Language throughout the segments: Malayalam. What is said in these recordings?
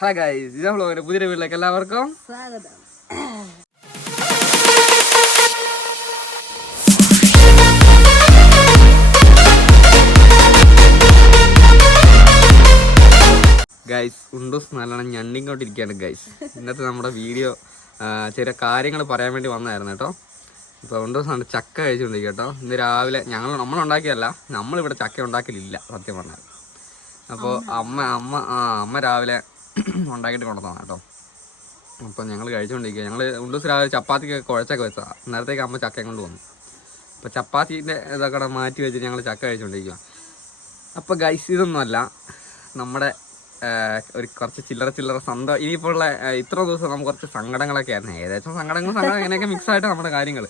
ഹായ് ഗൈസ് ഇതാ വ്ളോഗിന്റെ പുതിയ വീട്ടിലേക്ക് എല്ലാവർക്കും. സ്വാഗതം ഗൈസ് ഉണ്ടോസ് നല്ലോണം ഞണ്ടിങ്ങോട്ടിരിക്കുകയാണ് ഗൈസ് ഇന്നത്തെ നമ്മുടെ വീഡിയോ ചില കാര്യങ്ങൾ പറയാൻ വേണ്ടി വന്നതായിരുന്നു കേട്ടോ. ഇപ്പോൾ ഉണ്ടോസ് ആണ് ചക്ക കഴിച്ചുകൊണ്ടിരിക്കുക കേട്ടോ. ഇന്ന് രാവിലെ ഞങ്ങൾ നമ്മൾ ഉണ്ടാക്കിയല്ല നമ്മളിവിടെ ചക്ക ഉണ്ടാക്കലില്ല സത്യം പറഞ്ഞാൽ. അപ്പോൾ അമ്മ അമ്മ ആ അമ്മ രാവിലെ ഉണ്ടാക്കിയിട്ട് കൊണ്ടുവന്നതാണ് കേട്ടോ. അപ്പം ഞങ്ങൾ കഴിച്ചുകൊണ്ടിരിക്കുക ഞങ്ങൾ ഉണ്ടൂസ് രാവിലെ ചപ്പാത്തിക്ക് കുഴച്ചൊക്കെ വെച്ചതാണ് നേരത്തേക്ക് അമ്മ ചക്കയും കൊണ്ട് വന്നു. അപ്പോൾ ചപ്പാത്തീന്റെ ഇതൊക്കെ മാറ്റി വെച്ചിട്ട് ഞങ്ങൾ ചക്ക കഴിച്ചുകൊണ്ടിരിക്കുക അപ്പോൾ ഗൈസ് ഇതൊന്നുമല്ല. നമ്മുടെ ഒരു കുറച്ച് ചില്ലറ ചില്ലറ സ്വന്തം ഇനിയിപ്പോൾ ഉള്ള ഇത്ര ദിവസം നമുക്ക് കുറച്ച് സങ്കടങ്ങളൊക്കെ ആയിരുന്നു. ഏകദേശം സങ്കടങ്ങളും സങ്കടം ഇങ്ങനെയൊക്കെ മിക്സ് ആയിട്ട് നമ്മുടെ കാര്യങ്ങൾ.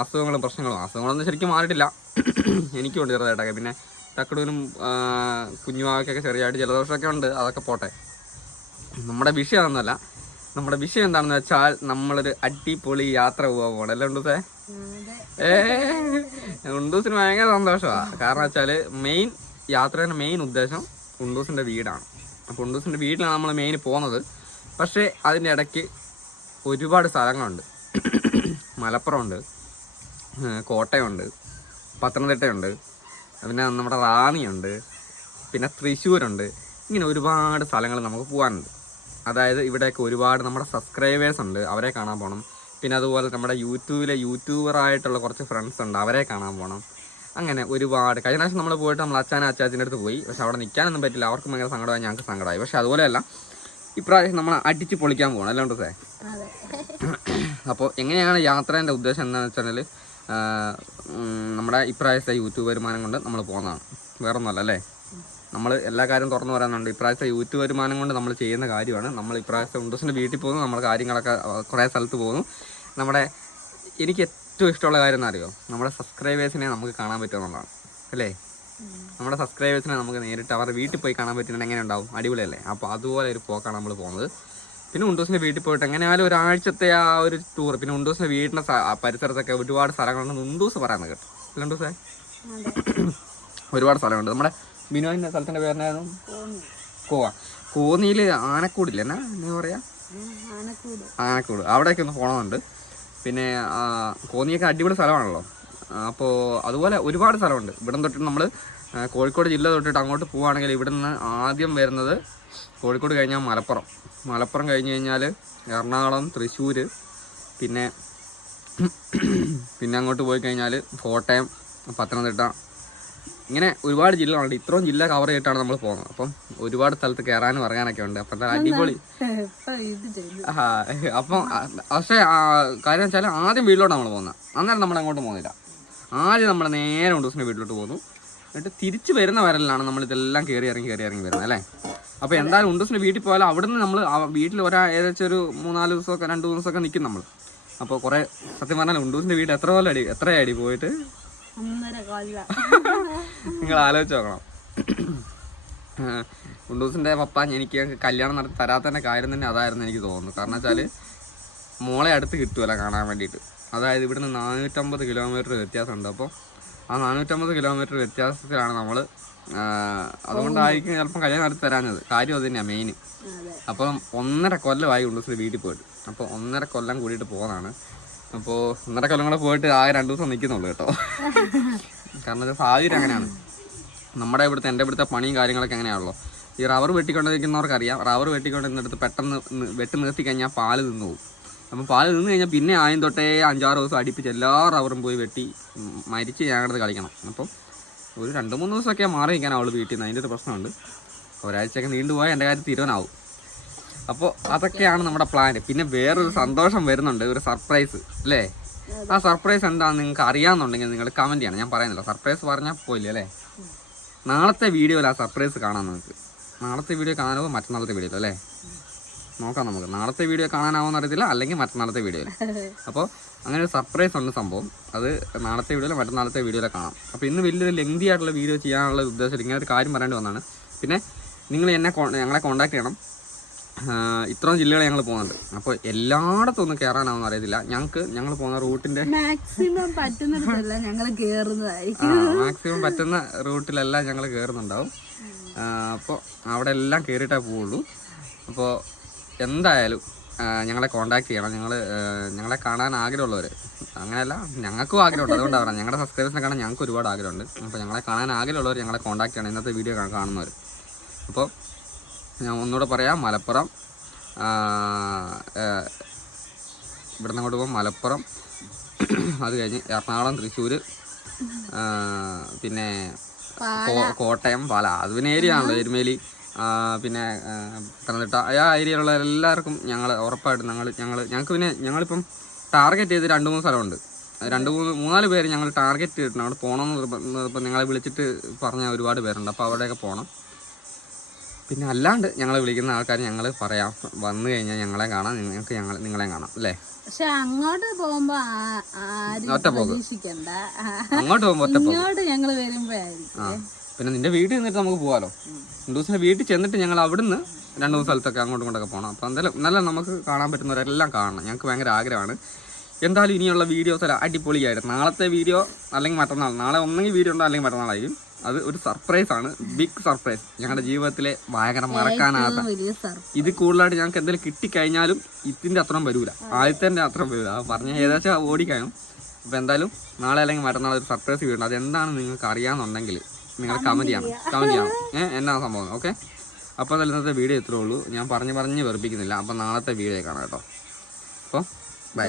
അസുഖങ്ങളും പ്രശ്നങ്ങളും. അസുഖങ്ങളൊന്നും ശരിക്കും മാറിയിട്ടില്ല. എനിക്കുണ്ട് ചെറുതായിട്ടൊക്കെ. പിന്നെ തക്കടൂരും കുഞ്ഞുമാവയ്ക്കൊക്കെ ചെറിയതായിട്ട് ജലദോഷമൊക്കെ ഉണ്ട്. അതൊക്കെ പോട്ടെ. നമ്മുടെ വിഷയം അതൊന്നുമല്ല. നമ്മുടെ വിഷയം എന്താണെന്ന് വെച്ചാൽ നമ്മളൊരു അടിപൊളി യാത്ര പോകാൻ പോകണം അല്ലേ ഉണ്ടൂസേ ഏ ഉണ്ടൂസിന് ഭയങ്കര സന്തോഷമാണ് കാരണം വെച്ചാൽ മെയിൻ യാത്രയുടെ മെയിൻ ഉദ്ദേശം ഉണ്ടൂസിന്റെ വീടാണ്. അപ്പോൾ ഉണ്ടൂസിന്റെ വീട്ടിലാണ് നമ്മൾ മെയിൻ പോകുന്നത്. പക്ഷേ അതിന്റെ ഇടയ്ക്ക് ഒരുപാട് സ്ഥലങ്ങളുണ്ട്. മലപ്പുറമുണ്ട് ഉണ്ട് കോട്ടയമുണ്ട് പത്തനംതിട്ടയുണ്ട് പിന്നെ നമ്മുടെ റാന്നിയുണ്ട് പിന്നെ തൃശ്ശൂരുണ്ട്. ഇങ്ങനെ ഒരുപാട് സ്ഥലങ്ങൾ നമുക്ക് പോകാനുണ്ട് അതായത് ഇവിടെയൊക്കെ ഒരുപാട് നമ്മുടെ സബ്സ്ക്രൈബേഴ്സ് ഉണ്ട് അവരെ കാണാൻ പോകണം പിന്നെ അതുപോലെ നമ്മുടെ യൂട്യൂബിലെ യൂട്യൂബറായിട്ടുള്ള കുറച്ച് ഫ്രണ്ട്സ് ഉണ്ട് അവരെ കാണാൻ പോകണം അങ്ങനെ ഒരുപാട്. കഴിഞ്ഞ പ്രാവശ്യം നമ്മൾ പോയിട്ട് നമ്മൾ അച്ഛനും അച്ചാച്ചിന്റെ അടുത്ത് പോയി. പക്ഷെ അവിടെ നിൽക്കാനൊന്നും പറ്റില്ല. അവർക്കും ഭയങ്കര സങ്കടമായി ഞങ്ങൾക്ക് സങ്കടമായി. പക്ഷെ അതുപോലെയല്ല ഇപ്രാവശ്യം നമ്മൾ അടിച്ച് പൊളിക്കാൻ പോകണം അല്ലേ ഉണ്ട് സേ അപ്പോൾ എങ്ങനെയാണ് യാത്രേന്റെ ഉദ്ദേശം എന്താണെന്ന് വെച്ചാൽ നമ്മുടെ ഇപ്രാവശ്യത്തെ യൂട്യൂബ് വരുമാനം കൊണ്ട് നമ്മൾ പോകുന്നതാണ് വേറൊന്നുമല്ല അല്ലേ? നമ്മൾ എല്ലാ കാര്യവും തുറന്നു പറയാനുണ്ട്. ഇപ്രാവശ്യത്തെ യൂത്ത് വരുമാനം കൊണ്ട് നമ്മൾ ചെയ്യുന്ന കാര്യമാണ്. നമ്മൾ ഇപ്രാവശ്യത്തെ ഉണ്ടൂസിന്റെ വീട്ടിൽ പോകുന്നു നമ്മൾ കാര്യങ്ങളൊക്കെ കുറേ സ്ഥലത്ത് പോകുന്നു. നമ്മുടെ എനിക്ക് ഏറ്റവും ഇഷ്ടമുള്ള കാര്യം എന്ന് അറിയോ? നമ്മുടെ സബ്സ്ക്രൈബേഴ്സിനെ നമുക്ക് കാണാൻ പറ്റുമെന്നുള്ളതാണ് അല്ലേ? നമ്മുടെ സബ്സ്ക്രൈബേഴ്സിനെ നമുക്ക് നേരിട്ട് അവരുടെ വീട്ടിൽ പോയി കാണാൻ പറ്റുന്നത് എങ്ങനെ ഉണ്ടാവും അടിപൊളിയല്ലേ? അപ്പോൾ അതുപോലെ ഒരു പോക്കാണ് നമ്മൾ പോകുന്നത്. പിന്നെ ഉണ്ടൂസിന്റെ വീട്ടിൽ പോയിട്ട് എങ്ങനെയായാലും ഒരാഴ്ചത്തെ ആ ഒരു ടൂർ പിന്നെ ഉണ്ടൂസിന്റെ വീടിന്റെ പരിസരത്തൊക്കെ ഒരുപാട് സ്ഥലങ്ങളുണ്ട് ഉണ്ടൂസ് പറയുന്നത് കേട്ടോ അല്ല ഉണ്ടൂസേ? ഒരുപാട് സ്ഥലമുണ്ട് നമ്മുടെ ബിനോയിന്റെ സ്ഥലത്തിന്റെ പേരെന്നായിരുന്നു? കോവ. കോന്നിയിൽ ആനക്കൂടില്ല? എന്നാ എന്താ പറയാ? ആനക്കൂട്. അവിടേക്ക് ഒന്ന് പോകണമെന്നുണ്ട് പിന്നെ കോന്നിയൊക്കെ അടിപൊളി സ്ഥലമാണല്ലോ. അപ്പോൾ അതുപോലെ ഒരുപാട് സ്ഥലമുണ്ട്. ഇവിടെ തൊട്ടിട്ട് നമ്മൾ കോഴിക്കോട് ജില്ല തൊട്ടിട്ട് അങ്ങോട്ട് പോവുകയാണെങ്കിൽ ഇവിടെ നിന്ന് ആദ്യം വരുന്നത് കോഴിക്കോട് കഴിഞ്ഞാൽ മലപ്പുറം. മലപ്പുറം കഴിഞ്ഞ് കഴിഞ്ഞാൽ എറണാകുളം തൃശ്ശൂർ പിന്നെ പിന്നെ അങ്ങോട്ട് പോയി കഴിഞ്ഞാൽ കോട്ടയം പത്തനംതിട്ട ഇങ്ങനെ ഒരുപാട് ജില്ലകളുണ്ട് ഇത്രയും ജില്ല കവർ ചെയ്തിട്ടാണ് നമ്മൾ പോകുന്നത്. അപ്പം ഒരുപാട് സ്ഥലത്ത് കയറാനും ഇറങ്ങാനൊക്കെ ഉണ്ട്. അപ്പം എന്താ അടിപൊളി. അപ്പം പക്ഷേ കാര്യം വെച്ചാൽ ആദ്യം വീട്ടിലോട്ട് നമ്മൾ പോകുന്നത്. അന്നേരം നമ്മൾ അങ്ങോട്ട് പോകുന്നില്ല. ആദ്യം നമ്മൾ നേരെ ഉണ്ടൂസിന്റെ വീട്ടിലോട്ട് പോകുന്നു. എന്നിട്ട് തിരിച്ചു വരുന്ന വരലിലാണ് നമ്മൾ ഇതെല്ലാം കയറി ഇറങ്ങി കയറി ഇറങ്ങി വരുന്നത് അല്ലേ? അപ്പോൾ എന്തായാലും ഉണ്ടൂസിന്റെ വീട്ടിൽ പോയാലും അവിടുന്ന് നമ്മൾ വീട്ടിൽ ഒരാ ഏകദേശം ഒരു മൂന്നാൽ ദിവസമൊക്കെ രണ്ട് ദിവസമൊക്കെ നിൽക്കും നമ്മൾ അപ്പോൾ കുറേ സത്യം പറഞ്ഞാൽ ഉണ്ടൂസിന്റെ വീട് എത്ര കൊല്ലം അടി എത്ര അടി പോയിട്ട്? നിങ്ങൾ ആലോചിച്ച് നോക്കണം. ഉണ്ടൂസിന്റെ പപ്പ എനിക്ക് കല്യാണം നടത്തി തരാത്തതിന്റെ കാര്യം തന്നെ അതായിരുന്നു എനിക്ക് തോന്നുന്നു കാരണം വെച്ചാൽ മോളെ അടുത്ത് കിട്ടുമല്ല കാണാൻ വേണ്ടിയിട്ട്. അതായത് ഇവിടുന്ന് നാനൂറ്റമ്പത് കിലോമീറ്റർ വ്യത്യാസമുണ്ട്. അപ്പോൾ ആ നാനൂറ്റമ്പത് കിലോമീറ്റർ വ്യത്യാസത്തിലാണ് നമ്മൾ അതുകൊണ്ടായിരിക്കും ചിലപ്പം കല്യാണം നടത്തി തരാഞ്ഞത്. കാര്യം അത് തന്നെയാണ് മെയിൻ അപ്പം ഒന്നര കൊല്ലമായി ഉണ്ടൂസിന്റെ വീട്ടിൽ പോയിട്ട്. അപ്പോൾ ഒന്നര കൊല്ലം കൂടിയിട്ട് പോകുന്നതാണ്. അപ്പോൾ ഒന്നര കൊല്ലം കൂടെ പോയിട്ട് ആകെ രണ്ട് ദിവസം നിൽക്കുന്നുള്ളൂ കേട്ടോ. കാരണം സാഹചര്യം അങ്ങനെയാണ്. നമ്മുടെ ഇവിടുത്തെ എന്റെ ഇവിടുത്തെ പണിയും കാര്യങ്ങളൊക്കെ എങ്ങനെയാണല്ലോ ഈ റബ്ബർ വെട്ടിക്കൊണ്ടിരിക്കുന്നവർക്ക് അറിയാം റബ്ബർ വെട്ടിക്കൊണ്ടിരുന്നിടത്ത് പെട്ടെന്ന് വെട്ടി നിർത്തി കഴിഞ്ഞാൽ പാൽ നിന്ന് പോകും. അപ്പം പാൽ നിന്ന് കഴിഞ്ഞാൽ പിന്നെ ആയും തൊട്ടേ അഞ്ചാറ് ദിവസം അടിപ്പിച്ച് എല്ലാ റബ്ബറും പോയി വെട്ടി മരിച്ച് ഞങ്ങളത് കളിക്കണം. അപ്പം ഒരു രണ്ട് മൂന്ന് ദിവസമൊക്കെ മാറി നിൽക്കാൻ അവൾ വീട്ടിൽ നിന്ന്. അതിന്റെ ഒരു പ്രശ്നമുണ്ട്. ഒരാഴ്ചയൊക്കെ നീണ്ടുപോയാൽ എന്റെ കാര്യം തീരുവാനാവും അപ്പോൾ അതൊക്കെയാണ് നമ്മുടെ പ്ലാൻ പിന്നെ വേറൊരു സന്തോഷം വരുന്നുണ്ട് ഒരു സർപ്രൈസ് അല്ലേ? ആ സർപ്രൈസ് എന്താണെന്ന് നിങ്ങൾക്ക് അറിയാമെന്നുണ്ടെങ്കിൽ നിങ്ങൾ കമന്റ് ചെയ്യണം. ഞാൻ പറയുന്നില്ല. സർപ്രൈസ് പറഞ്ഞാൽ പോയില്ല അല്ലേ? നാളത്തെ വീഡിയോയിൽ ആ സർപ്രൈസ് കാണാം നമുക്ക്. നാളത്തെ വീഡിയോ കാണാനോ മറ്റന്നാളത്തെ വീഡിയോ അല്ലേ? നോക്കാം നമുക്ക്. നാളത്തെ വീഡിയോ കാണാനാവുമെന്ന് അറിയത്തില്ല. അല്ലെങ്കിൽ മറ്റന്നാളത്തെ വീഡിയോയിൽ. അപ്പോൾ അങ്ങനെ ഒരു സർപ്രൈസ് ഉണ്ട് സംഭവം. അത് നാളത്തെ വീഡിയോയിലോ മറ്റന്നാളത്തെ വീഡിയോയിലോ കാണാം. അപ്പോൾ ഇന്ന് വലിയൊരു ലെങ്തി ആയിട്ടുള്ള വീഡിയോ ചെയ്യാനുള്ള ഉദ്ദേശം ഇങ്ങനെ ഒരു കാര്യം പറയേണ്ടി വന്നാണ് പിന്നെ നിങ്ങൾ എന്നെ ഞങ്ങളെ കോൺടാക്ട് ചെയ്യണം. ഇത്രയും ജില്ലകൾ ഞങ്ങൾ പോകുന്നുണ്ട്. അപ്പോൾ എല്ലായിടത്തും ഒന്നും കയറാനാവുമെന്ന് അറിയത്തില്ല. ഞങ്ങൾക്ക് ഞങ്ങൾ പോകുന്ന റൂട്ടിന്റെ മാക്സിമം പറ്റുന്നിടത്തല്ല ഞങ്ങൾ മാക്സിമം പറ്റുന്ന റൂട്ടിലെല്ലാം ഞങ്ങൾ കയറുന്നുണ്ടാവും അപ്പോൾ അവിടെ എല്ലാം കയറിയിട്ടേ പോവുള്ളൂ. അപ്പോൾ എന്തായാലും ഞങ്ങളെ കോണ്ടാക്ട് ചെയ്യണം. ഞങ്ങൾ ഞങ്ങളെ കാണാൻ ആഗ്രഹമുള്ളവർ അങ്ങനെയല്ല ഞങ്ങൾക്കും ആഗ്രഹമുണ്ട്. അതുകൊണ്ടാണ് പറഞ്ഞത്. ഞങ്ങളുടെ സബ്സ്ക്രൈബേഴ്സിനെ കാണാൻ ഞങ്ങൾക്ക് ഒരുപാട് ആഗ്രഹമുണ്ട്. അപ്പോൾ ഞങ്ങളെ കാണാൻ ആഗ്രഹമുള്ളവർ ഞങ്ങളെ കോണ്ടാക്ട് ചെയ്യണം. ഇന്നത്തെ വീഡിയോ കാണുന്നവർ അപ്പോൾ ഞാൻ ഒന്നുകൂടെ പറയാം. മലപ്പുറം ഇവിടുന്ന് അങ്ങോട്ട് പോകും. മലപ്പുറം അത് കഴിഞ്ഞ് എറണാകുളം തൃശ്ശൂർ പിന്നെ കോട്ടയം പാല. അത് പിന്നെ ഏരിയ ആണല്ലോ. എരുമേലി പിന്നെ പത്തനംതിട്ട. ആ ഏരിയയിലുള്ള എല്ലാവർക്കും ഞങ്ങൾ ഉറപ്പായിട്ടും ഞങ്ങൾ ഞങ്ങൾ ഞങ്ങൾക്ക് പിന്നെ ഞങ്ങളിപ്പം ടാർഗറ്റ് ചെയ്ത് രണ്ട് മൂന്ന് സ്ഥലമുണ്ട്. രണ്ട് മൂന്ന് മൂന്നാൽ പേര് ഞങ്ങൾ ടാർഗറ്റ് ചെയ്തിട്ടുണ്ട്. അവിടെ പോകണമെന്ന് നിർബന്ധം നിങ്ങളെ വിളിച്ചിട്ട് പറഞ്ഞ ഒരുപാട് പേരുണ്ട്. അപ്പോൾ അവിടെയൊക്കെ പോകണം പിന്നെ അല്ലാണ്ട് ഞങ്ങളെ വിളിക്കുന്ന ആൾക്കാർ ഞങ്ങൾ പറയാം. വന്നു കഴിഞ്ഞാൽ ഞങ്ങളെ കാണാം. നിങ്ങൾക്ക് ഞങ്ങൾ നിങ്ങളെ കാണാം. അല്ലേ? പക്ഷെ അങ്ങോട്ട് പോകുമ്പോ അങ്ങോട്ട് ഇങ്ങോട്ട് വരുമ്പോഴായിരിക്കും. പിന്നെ നിന്റെ വീട്ടിൽ നിന്നിട്ട് നമുക്ക് പോകാലോ രണ്ടു ദിവസം വീട്ടിൽ ചെന്നിട്ട് ഞങ്ങൾ അവിടുന്ന് രണ്ടു മൂന്ന് സ്ഥലത്തൊക്കെ അങ്ങോട്ടും ഇങ്ങോട്ടൊക്കെ പോകണം അപ്പോൾ എന്തായാലും നല്ല നമുക്ക് കാണാൻ പറ്റുന്നവരെല്ലാം കാണണം. ഞങ്ങൾക്ക് ഭയങ്കര ആഗ്രഹമാണ്. എന്തായാലും ഇനിയുള്ള വീഡിയോസ് അടിപൊളിയായിട്ട് നാളത്തെ വീഡിയോ അല്ലെങ്കിൽ മറ്റന്നാൾ നാളെ ഒന്നെങ്കിൽ വീഡിയോ ഉണ്ടോ അല്ലെങ്കിൽ മറ്റന്നാളായിരിക്കും. അത് ഒരു സർപ്രൈസ് ആണ്. ബിഗ് സർപ്രൈസ് ഞങ്ങളുടെ ജീവിതത്തിലെ ഭയങ്കര മറക്കാനാകാത്ത. ഇത് കൂടുതലായിട്ട് ഞങ്ങൾക്ക് എന്തെങ്കിലും കിട്ടിക്കഴിഞ്ഞാലും ഇതിന്റെ അത്രയും വരൂല. ആദ്യത്തെ അത്രയും വരൂല. പറഞ്ഞ ഏകദേശം ഓടിക്കാനും അപ്പോൾ എന്തായാലും നാളെ അല്ലെങ്കിൽ മറ്റന്നാൾ ഒരു സർപ്രൈസ് വീടുണ്ട്. അതെന്താണ് നിങ്ങൾക്ക് അറിയാമെന്നുണ്ടെങ്കിൽ നിങ്ങൾ കമന്റ് ചെയ്യണം. കമന്റ് ചെയ്യണം. ഏഹ്? എന്നാ സംഭവം? ഓക്കെ അപ്പോൾ എന്തായാലും ഇന്നത്തെ വീഡിയോ ഇത്രേ ഉള്ളൂ. ഞാൻ പറഞ്ഞ് പറഞ്ഞ് വെറുപ്പിക്കുന്നില്ല. അപ്പോൾ നാളത്തെ വീഡിയോ കാണാം കേട്ടോ. അപ്പോൾ ബൈ